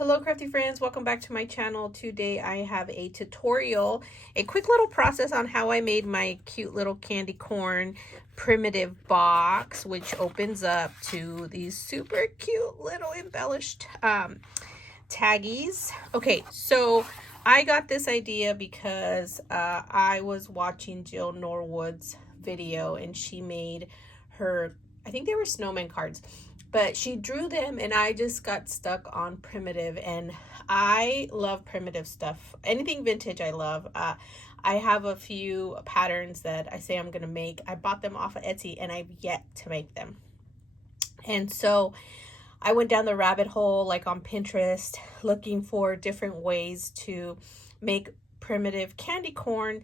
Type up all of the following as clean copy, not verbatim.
Hello crafty friends, welcome back to my channel. Today I have a tutorial, a quick little process on how I made my cute little candy corn primitive box, which opens up to these super cute little embellished taggies. Okay, so I got this idea because I was watching Jill Norwood's video and she made her, I think they were snowman cards, but she drew them and I just got stuck on primitive, and I love primitive stuff. Anything vintage I love. I have a few patterns that I say I'm gonna make. I bought them off of Etsy and I've yet to make them. And so I went down the rabbit hole like on Pinterest looking for different ways to make primitive candy corn,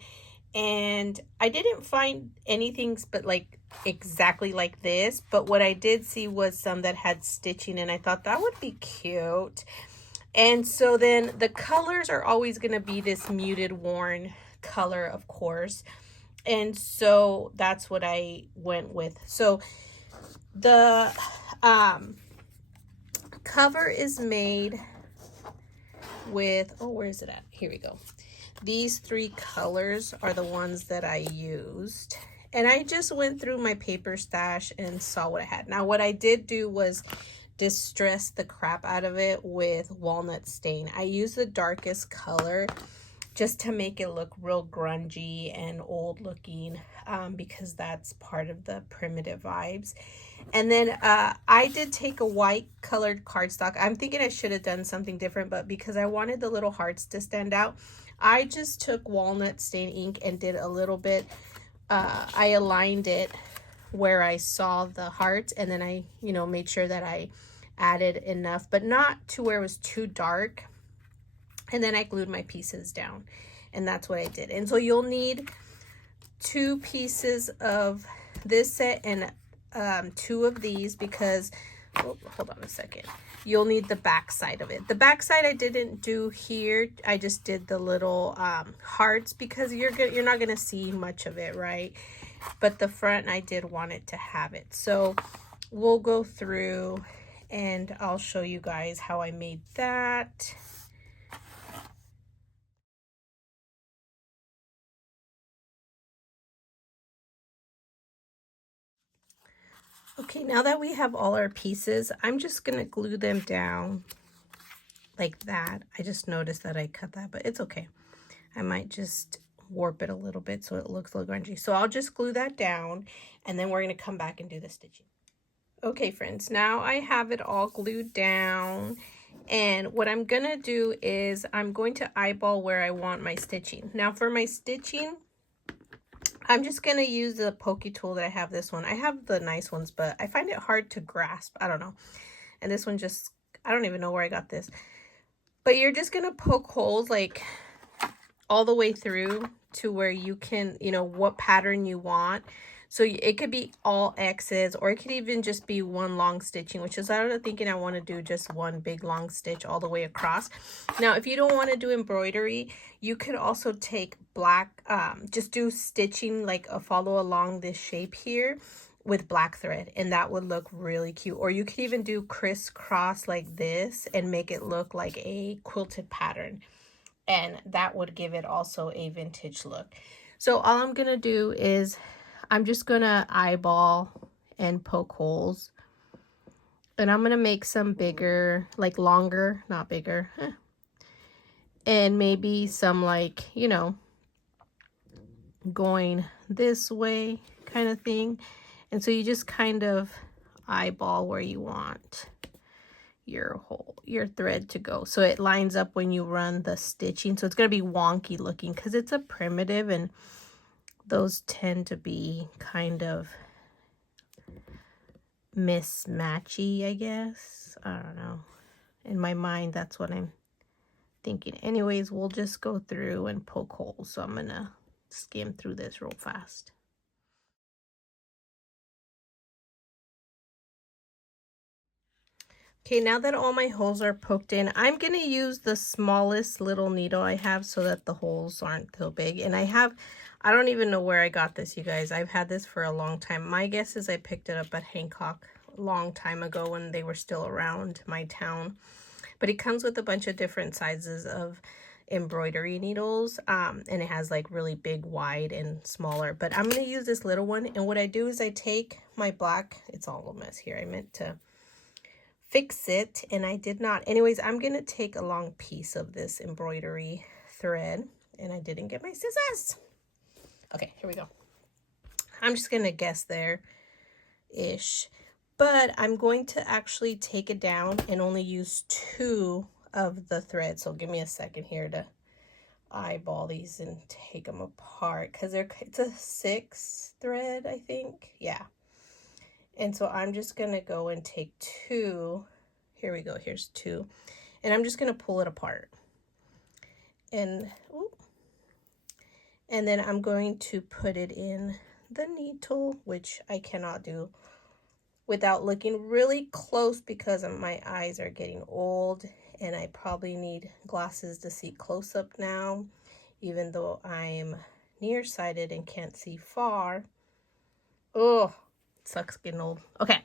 and I didn't find anything but like exactly like this, but what I did see was some that had stitching and I thought that would be cute. And so then the colors are always going to be this muted worn color, of course, and so that's what I went with. So the cover is made with, oh, where is it at? Here we go. These three colors are the ones that I used, and I just went through my paper stash and saw what I had. Now what I did do was distress the crap out of it with walnut stain. I used the darkest color just to make it look real grungy and old looking, because that's part of the primitive vibes. And then I did take a white colored cardstock. I'm thinking I should have done something different, but because I wanted the little hearts to stand out, I just took walnut stain ink and did a little bit. I aligned it where I saw the hearts, and then I, made sure that I added enough, but not to where it was too dark. And then I glued my pieces down, and that's what I did. And so you'll need 2 pieces of this set and 2 of these, because, oh, hold on a second. You'll need the back side of it. The back side I didn't do here. I just did the little hearts because you're not gonna see much of it, right? But the front, I did want it to have it. So we'll go through and I'll show you guys how I made that. Okay, now that we have all our pieces, I'm just going to glue them down like that. I just noticed that I cut that, but it's okay. I might just warp it a little bit so it looks a little grungy. So I'll just glue that down, and then we're going to come back and do the stitching. Okay, friends, now I have it all glued down. And what I'm going to do is I'm going to eyeball where I want my stitching. Now for my stitching, I'm just going to use the pokey tool that I have. This one, I have the nice ones, but I find it hard to grasp. I don't know. And this one just, I don't even know where I got this. But you're just going to poke holes like all the way through to where you can, what pattern you want. So it could be all X's, or it could even just be one long stitching, which is, I was thinking I want to do just one big long stitch all the way across. Now, if you don't want to do embroidery, you could also take black, just do stitching like a follow along this shape here with black thread, and that would look really cute. Or you could even do crisscross like this and make it look like a quilted pattern, and that would give it also a vintage look. So all I'm gonna do is I'm just gonna eyeball and poke holes, and I'm gonna make some bigger, like longer, not bigger, and maybe some like, going this way kind of thing. And so you just kind of eyeball where you want your thread to go, so it lines up when you run the stitching. So it's going to be wonky looking because it's a primitive, and those tend to be kind of mismatchy, I guess. I don't know. In my mind, that's what I'm thinking. Anyways, we'll just go through and poke holes. So I'm going to skim through this real fast. Okay, now that all my holes are poked in, I'm going to use the smallest little needle I have so that the holes aren't so big. And I don't even know where I got this, you guys. I've had this for a long time. My guess is I picked it up at Hancock a long time ago when they were still around my town. But it comes with a bunch of different sizes of embroidery needles, and it has like really big, wide, and smaller. But I'm going to use this little one, and what I do is I take my black, it's all a mess here, I meant to fix it and I did not. Anyways, I'm going to take a long piece of this embroidery thread, and I didn't get my scissors. Okay, here we go. I'm just going to guess there-ish. But I'm going to actually take it down and only use 2 of the threads. So give me a second here to eyeball these and take them apart. Because it's a 6 thread, I think. Yeah. And so I'm just going to go and take 2. Here we go. Here's 2. And I'm just going to pull it apart. And then I'm going to put it in the needle, which I cannot do without looking really close because my eyes are getting old and I probably need glasses to see close up now, even though I'm nearsighted and can't see far. Oh, it sucks getting old. Okay,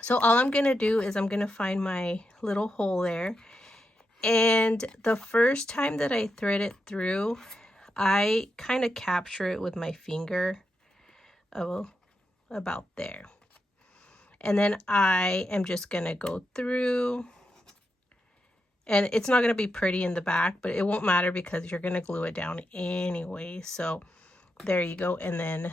so all I'm gonna do is I'm gonna find my little hole there, and the first time that I thread it through, I kind of capture it with my finger about there. And then I am just going to go through, and it's not going to be pretty in the back, but it won't matter because you're going to glue it down anyway. So there you go. And then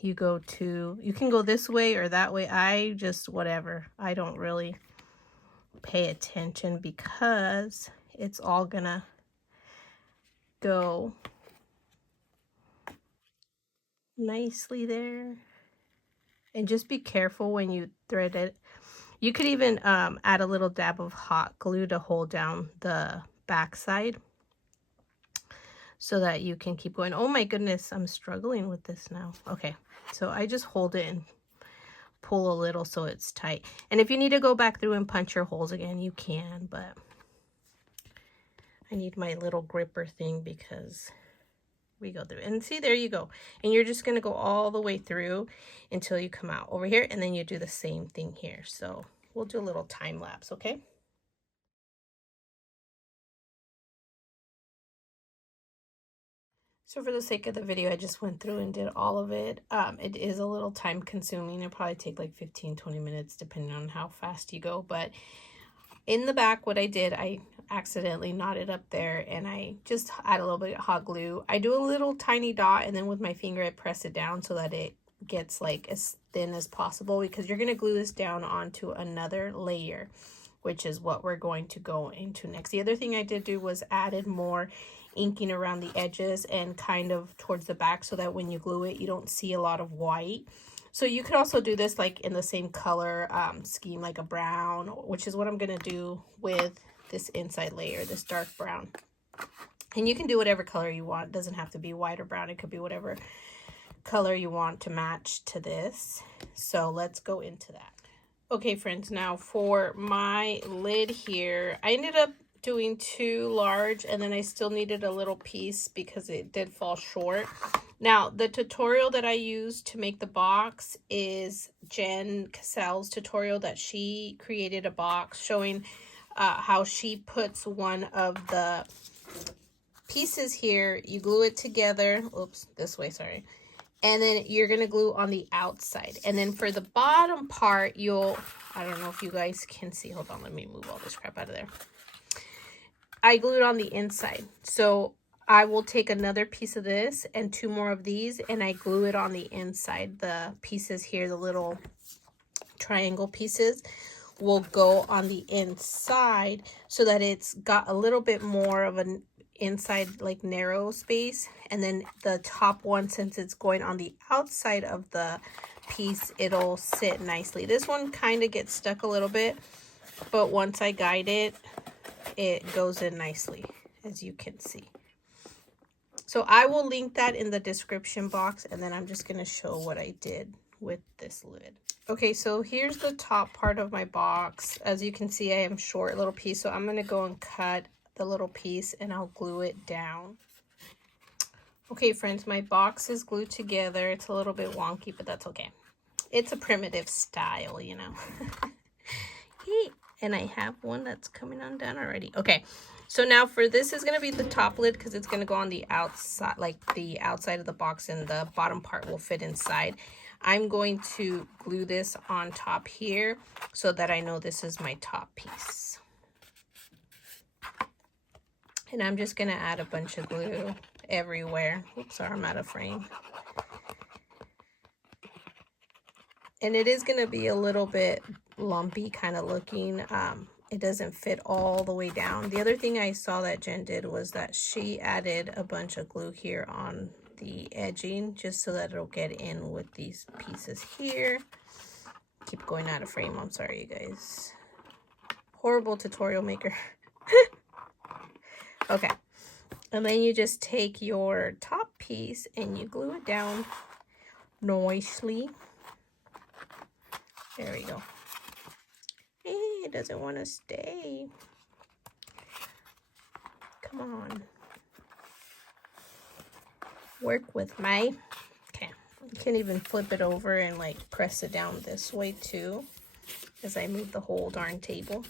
you can go this way or that way. I just, whatever. I don't really pay attention because it's all going to go nicely there. And just be careful when you thread it. You could even add a little dab of hot glue to hold down the back side so that you can keep going. Oh my goodness, I'm struggling with this now. Okay, so I just hold it and pull a little so it's tight. And if you need to go back through and punch your holes again, you can, but I need my little gripper thing because we go through. And see, there you go. And you're just going to go all the way through until you come out over here, and then you do the same thing here. So we'll do a little time lapse, okay? So for the sake of the video, I just went through and did all of it. It is a little time consuming. It'll probably take like 15-20 minutes depending on how fast you go. But in the back, what I did, I accidentally knotted up there and I just add a little bit of hot glue. I do a little tiny dot, and then with my finger I press it down so that it gets like as thin as possible, because you're going to glue this down onto another layer, which is what we're going to go into next. The other thing I did do was added more inking around the edges and kind of towards the back so that when you glue it you don't see a lot of white. So you could also do this like in the same color scheme, like a brown, which is what I'm going to do with this inside layer, this dark brown. And you can do whatever color you want. It doesn't have to be white or brown. It could be whatever color you want to match to this. So let's go into that. Okay, friends, now for my lid here, I ended up doing 2 large, and then I still needed a little piece because it did fall short. Now, the tutorial that I used to make the box is Jenn Cascell's tutorial that she created a box showing how she puts one of the pieces here. You glue it together. Oops, this way, sorry. And then you're going to glue on the outside. And then for the bottom part, I don't know if you guys can see. Hold on, let me move all this crap out of there. I glued on the inside. So I will take another piece of this and 2 more of these, and I glue it on the inside. The pieces here, the little triangle pieces, will go on the inside so that it's got a little bit more of an inside, like narrow space. And then the top one, since it's going on the outside of the piece, it'll sit nicely. This one kind of gets stuck a little bit, but once I guide it, it goes in nicely, as you can see. So I will link that in the description box, and then I'm just going to show what I did with this lid. Okay, so here's the top part of my box. As you can see, I am short a little piece, so I'm going to go and cut the little piece and I'll glue it down. Okay, friends, my box is glued together. It's a little bit wonky, but that's okay. It's a primitive style, you know. And I have one that's coming on down already. Okay, so now for this is going to be the top lid because it's going to go on the outside, like the outside of the box, and the bottom part will fit inside. I'm going to glue this on top here so that I know this is my top piece. And I'm just going to add a bunch of glue everywhere. Oops, sorry, I'm out of frame. And it is going to be a little bit lumpy kind of looking. It doesn't fit all the way down. The other thing I saw that Jen did was that she added a bunch of glue here on the edging just so that it'll get in with these pieces here. Keep going out of frame. I'm sorry, you guys. Horrible tutorial maker. Okay. And then you just take your top piece and you glue it down nicely. There we go. Hey, it doesn't want to stay. Come on. Work with me. Okay. You can even flip it over and like press it down this way too as I move the whole darn table.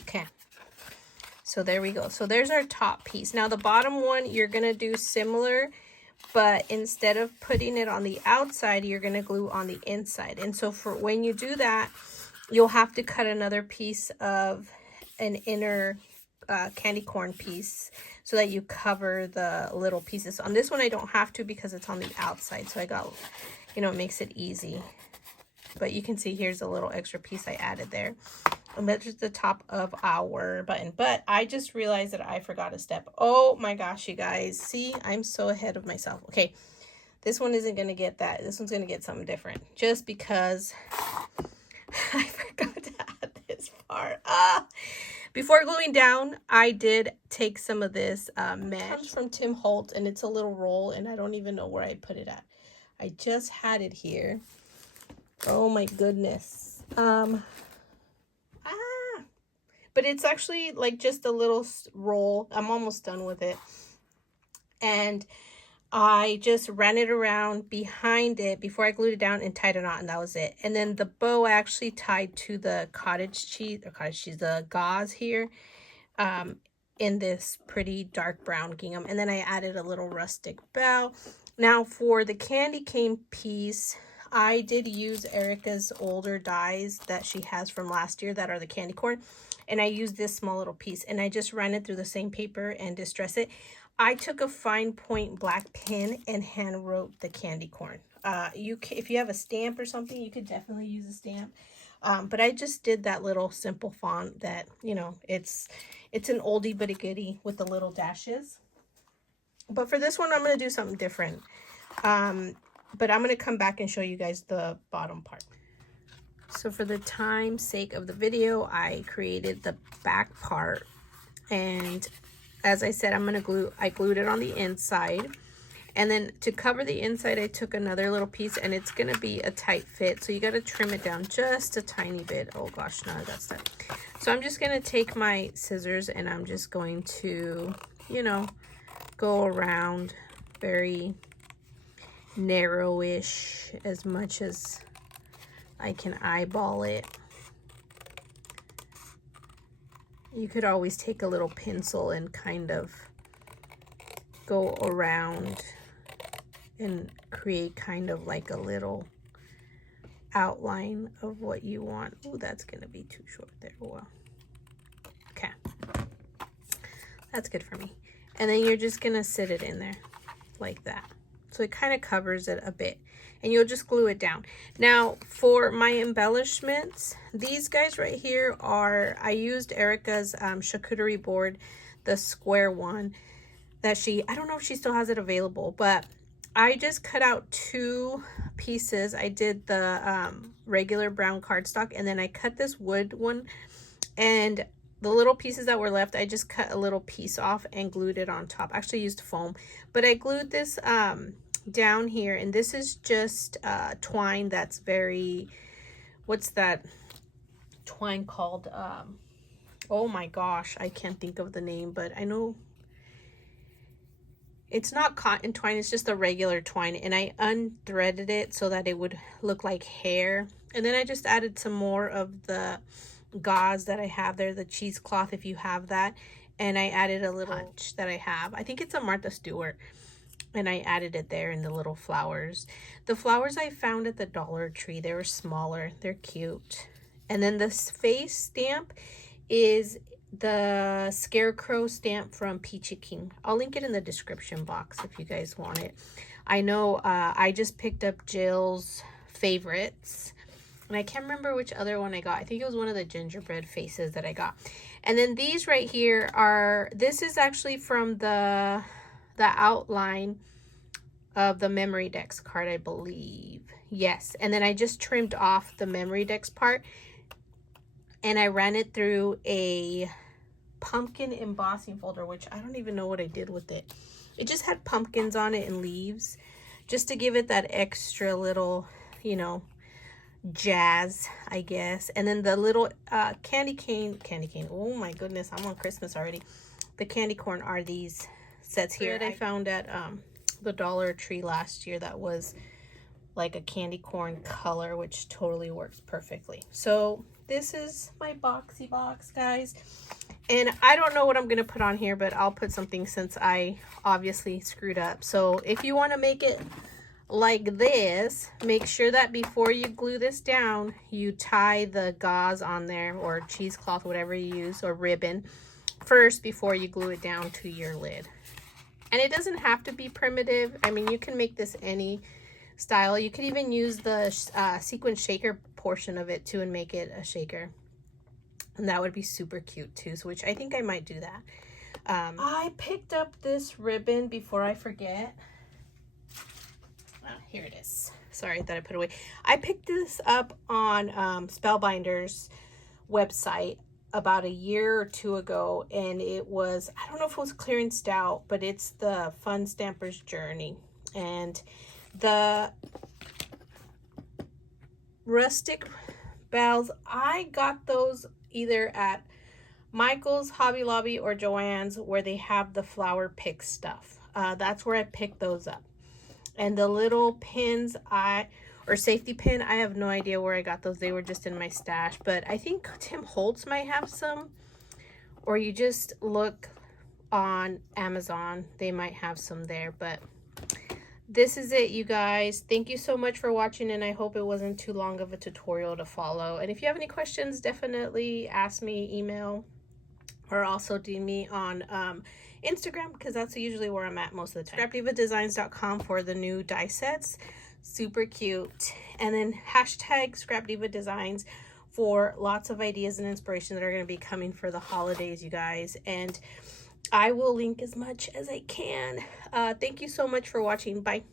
Okay. So there we go. So there's our top piece. Now the bottom one, you're going to do similar, but instead of putting it on the outside, you're going to glue on the inside. And so for when you do that, you'll have to cut another piece of an inner candy corn piece so that you cover the little pieces. On this one, I don't have to because it's on the outside. So I got, you know, it makes it easy. But you can see here's a little extra piece I added there. And that's just the top of our button. But I just realized that I forgot a step. Oh my gosh, you guys. See, I'm so ahead of myself. Okay, this one isn't going to get that. This one's going to get something different. Just because I forgot to add this part. Before gluing down, I did take some of this mesh. It comes from Tim Holtz, and it's a little roll, and I don't even know where I put it at. I just had it here. Oh my goodness. But it's actually like just a little roll. I'm almost done with it. And I just ran it around behind it before I glued it down and tied a knot, and that was it. And then the bow I actually tied to the the gauze here in this pretty dark brown gingham. And then I added a little rustic bow. Now for the candy cane piece, I did use Erica's older dies that she has from last year that are the candy corn. And I used this small little piece, and I just ran it through the same paper and distress it. I took a fine point black pen and hand wrote the candy corn. If you have a stamp or something, you could definitely use a stamp. But I just did that little simple font that, you know, it's an oldie but a goodie with the little dashes. But for this one, I'm going to do something different. But I'm going to come back and show you guys the bottom part. So for the time's sake of the video, I created the back part. And as I said, I glued it on the inside. And then to cover the inside, I took another little piece, and it's going to be a tight fit. So you got to trim it down just a tiny bit. Oh gosh, now I got stuck. So I'm just going to take my scissors, and I'm just going to, you know, go around very narrowish as much as I can eyeball it. You could always take a little pencil and kind of go around and create kind of like a little outline of what you want. Oh, that's going to be too short there. Well, okay. That's good for me. And then you're just going to sit it in there like that. So it kind of covers it a bit. And you'll just glue it down. Now, for my embellishments, these guys right here are, I used Erica's charcuterie board, the square one that I don't know if she still has it available, but I just cut out 2 pieces. I did the regular brown cardstock, and then I cut this wood one, and the little pieces that were left, I just cut a little piece off and glued it on top. I actually used foam, but I glued this down here, and this is just twine that's very, what's that twine called? Oh my gosh, I can't think of the name, but I know it's not cotton twine, it's just a regular twine, and I unthreaded it so that it would look like hair. And then I just added some more of the gauze that I have there, the cheesecloth if you have that. And I added a little punch that I have. I think it's a Martha Stewart. And I added it there in the little flowers. The flowers I found at the Dollar Tree, they were smaller. They're cute. And then this face stamp is the Scarecrow stamp from Peachy Keen. I'll link it in the description box if you guys want it. I know I just picked up Jill's favorites. And I can't remember which other one I got. I think it was one of the gingerbread faces that I got. And then these right here are, this is actually from the outline of the Memory Decks card, I believe. Yes. And then I just trimmed off the Memory Decks part. And I ran it through a pumpkin embossing folder, which I don't even know what I did with it. It just had pumpkins on it and leaves, just to give it that extra little, you know, jazz, I guess. And then the little candy cane. Oh my goodness, I'm on Christmas already. The candy corn are these sets here that I found at the Dollar Tree last year that was like a candy corn color, which totally works perfectly. So this is my boxy box, guys. And I don't know what I'm going to put on here, but I'll put something since I obviously screwed up. So if you want to make it like this, make sure that before you glue this down, you tie the gauze on there, or cheesecloth, whatever you use, or ribbon, first before you glue it down to your lid. And it doesn't have to be primitive. I mean, you can make this any style. You could even use the sequin shaker portion of it too and make it a shaker. And that would be super cute too, so which I think I might do that. I picked up this ribbon before I forget. Here it is. Sorry that I put it away. I picked this up on Spellbinder's website about a year or two ago, and it was, I don't know if it was clearanced out, but it's the Fun Stamper's Journey. And the rustic bells, I got those either at Michael's, Hobby Lobby, or Joann's, where they have the flower pick stuff. That's where I picked those up. And the little pins, or safety pin, I have no idea where I got those. They were just in my stash. But I think Tim Holtz might have some. Or you just look on Amazon. They might have some there. But this is it, you guys. Thank you so much for watching. And I hope it wasn't too long of a tutorial to follow. And if you have any questions, definitely ask me, email, or also DM me on Instagram, because that's usually where I'm at most of the time. ScrapDivaDesigns.com for the new die sets. Super cute. And then hashtag ScrapDiva Designs for lots of ideas and inspiration that are going to be coming for the holidays, you guys. And I will link as much as I can. Thank you so much for watching. Bye.